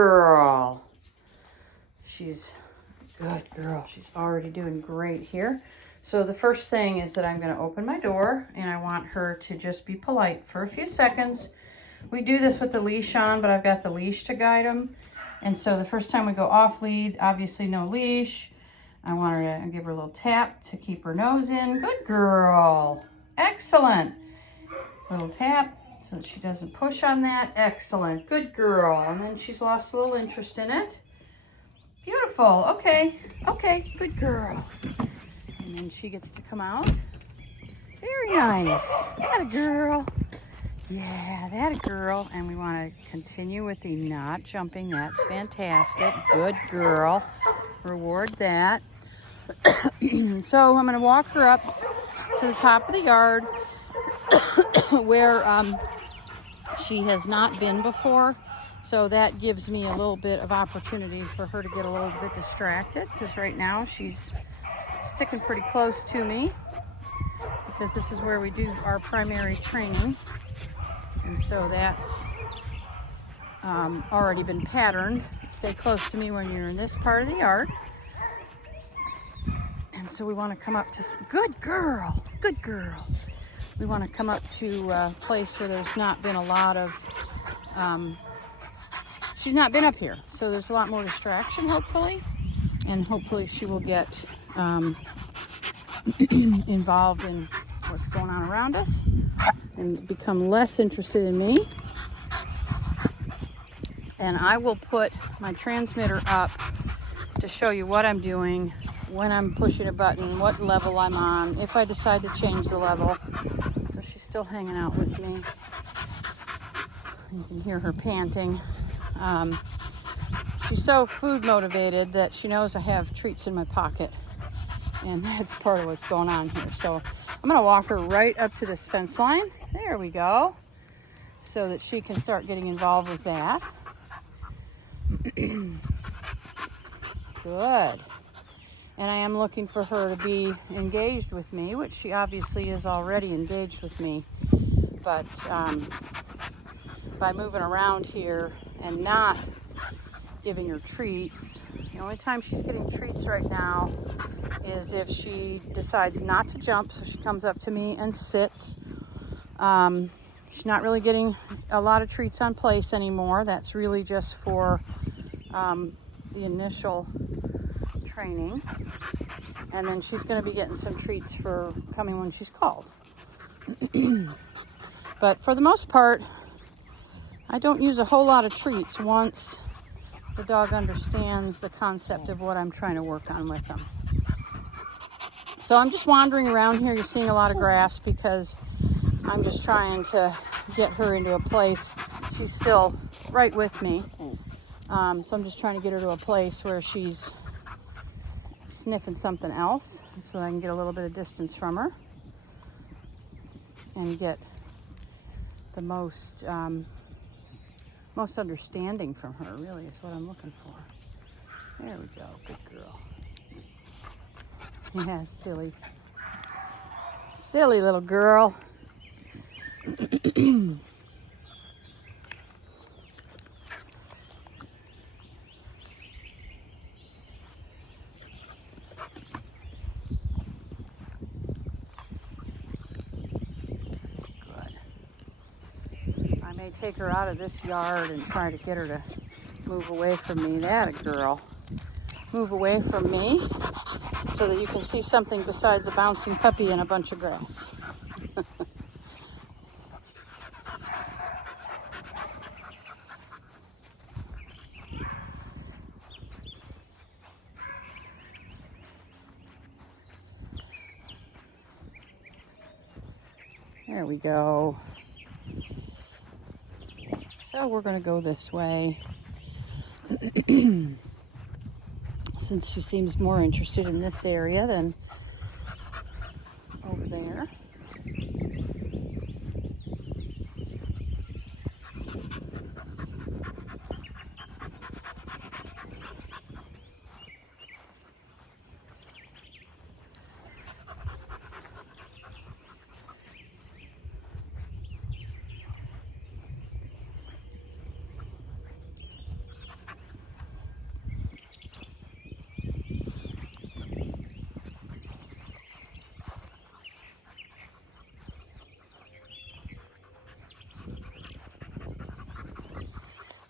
girl. She's a good girl. She's already doing great here. So the first thing is that I'm going to open my door, and I want her to just be polite for a few seconds. We do this with the leash on, but I've got the leash to guide them. And so the first time we go off lead, obviously no leash. I want her to give her a little tap to keep her nose in. Good girl. Excellent. Little tap so that she doesn't push on that. Excellent. Good girl. And then she's lost a little interest in it. Beautiful. Okay. Okay. Good girl. And then she gets to come out. Very nice. That a girl. Yeah, that a girl. And we want to continue with the not jumping. That's fantastic. Good girl. Reward that. So I'm going to walk her up to the top of the yard where she has not been before. So that gives me a little bit of opportunity for her to get a little bit distracted, because right now she's sticking pretty close to me, because this is where we do our primary training. And so that's already been patterned. Stay close to me when you're in this part of the yard. And so we want to come up to, good girl, good girl. We want to come up to a place where there's not been a lot of, she's not been up here. So there's a lot more distraction, hopefully. And hopefully she will get involved in what's going on around us and become less interested in me. And I will put my transmitter up to show you what I'm doing, when I'm pushing a button, what level I'm on, if I decide to change the level. So she's still hanging out with me. You can hear her panting. She's so food motivated that she knows I have treats in my pocket. And that's part of what's going on here. So I'm gonna walk her right up to this fence line. There we go. So that she can start getting involved with that. Good. And I am looking for her to be engaged with me, which she obviously is already engaged with me. But by moving around here and not giving her treats, the only time she's getting treats right now is if she decides not to jump, so she comes up to me and sits. She's not really getting a lot of treats on place anymore. That's really just for the initial training. And then she's going to be getting some treats for coming when she's called. But for the most part, I don't use a whole lot of treats once the dog understands the concept of what I'm trying to work on with them. So I'm just wandering around here. You're seeing a lot of grass because I'm just trying to get her into a place. She's still right with me. So I'm just trying to get her to a place where she's sniffing something else so I can get a little bit of distance from her and get the most understanding from her, really, is what I'm looking for. There we go. Good girl. Yeah, silly little girl. Take her out of this yard and try to get her to move away from me. That a girl. Move away from me so that you can see something besides a bouncing puppy and a bunch of grass. There we go. So we're going to go this way. Since she seems more interested in this area than over there.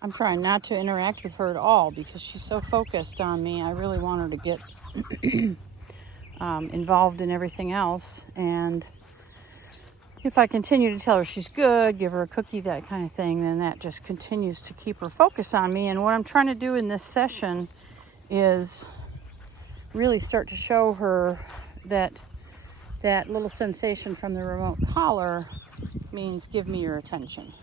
I'm trying not to interact with her at all because she's so focused on me. I really want her to get involved in everything else. And if I continue to tell her she's good, give her a cookie, that kind of thing, then that just continues to keep her focus on me. And what I'm trying to do in this session is really start to show her that that little sensation from the remote collar means give me your attention.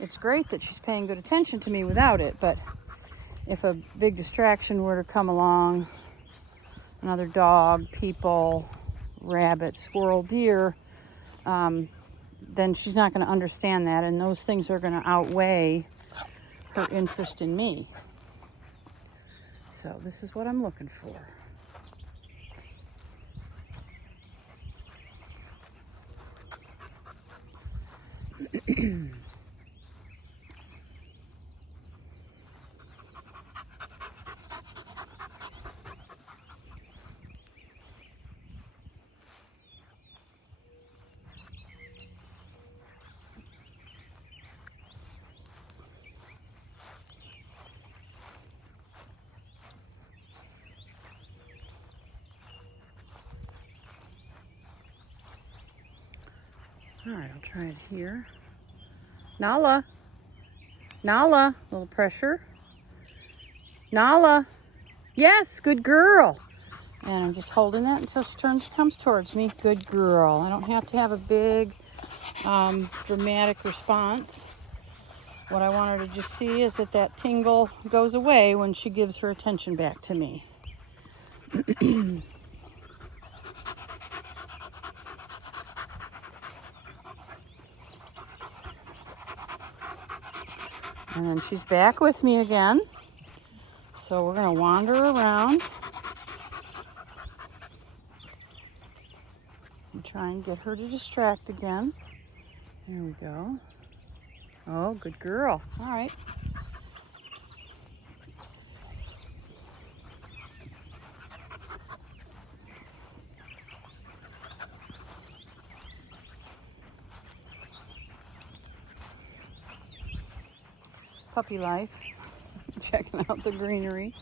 It's great that she's paying good attention to me without it, but if a big distraction were to come along, another dog, people, rabbit, squirrel, deer, then she's not going to understand that, and those things are going to outweigh her interest in me. So this is what I'm looking for. All right, I'll try it here. Nala. Nala. A little pressure. Nala. Yes, good girl. And I'm just holding that until she comes towards me. Good girl. I don't have to have a big, dramatic response. What I want her to just see is that that tingle goes away when she gives her attention back to me. And then she's back with me again. So we're going to wander around and try and get her to distract again. There we go. Oh, good girl. All right. Puppy life. Checking out the greenery.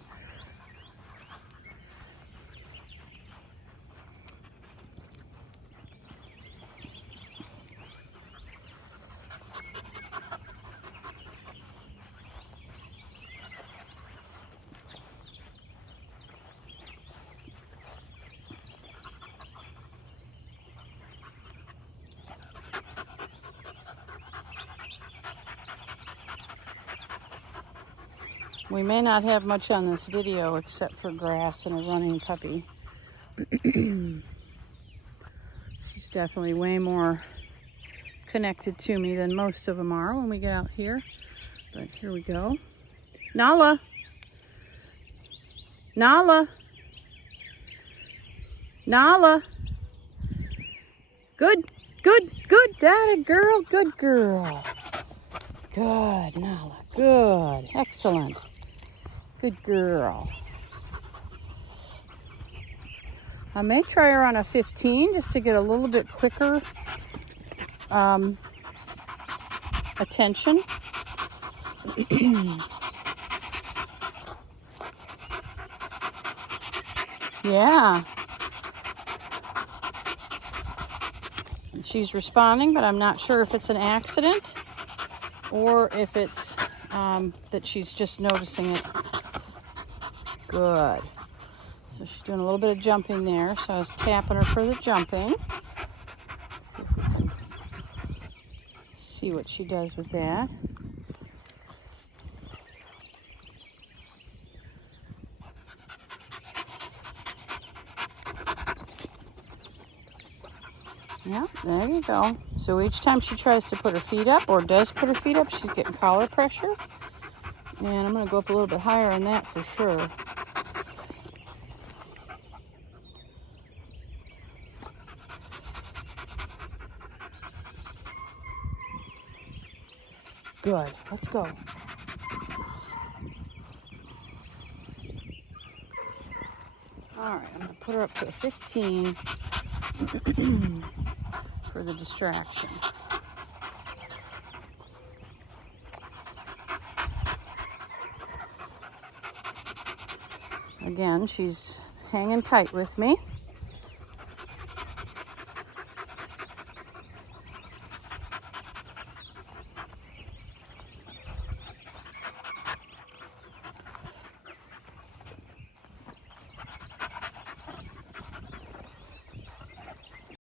We may not have much on this video except for grass and a running puppy. She's definitely way more connected to me than most of them are when we get out here. But here we go. Nala! Nala! Nala! Good, good, good. That a girl, good girl. Good, Nala, good. Excellent. Good girl. I may try her on a 15 just to get a little bit quicker attention. Yeah. She's responding, but I'm not sure if it's an accident or if it's that she's just noticing it. Good. So she's doing a little bit of jumping there. So I was tapping her for the jumping. See if we can see what she does with that. Yeah, there you go. So each time she tries to put her feet up or does put her feet up, she's getting collar pressure. And I'm going to go up a little bit higher on that for sure. Good. Let's go. All right, I'm going to put her up to a 15 for the distraction. Again, she's hanging tight with me.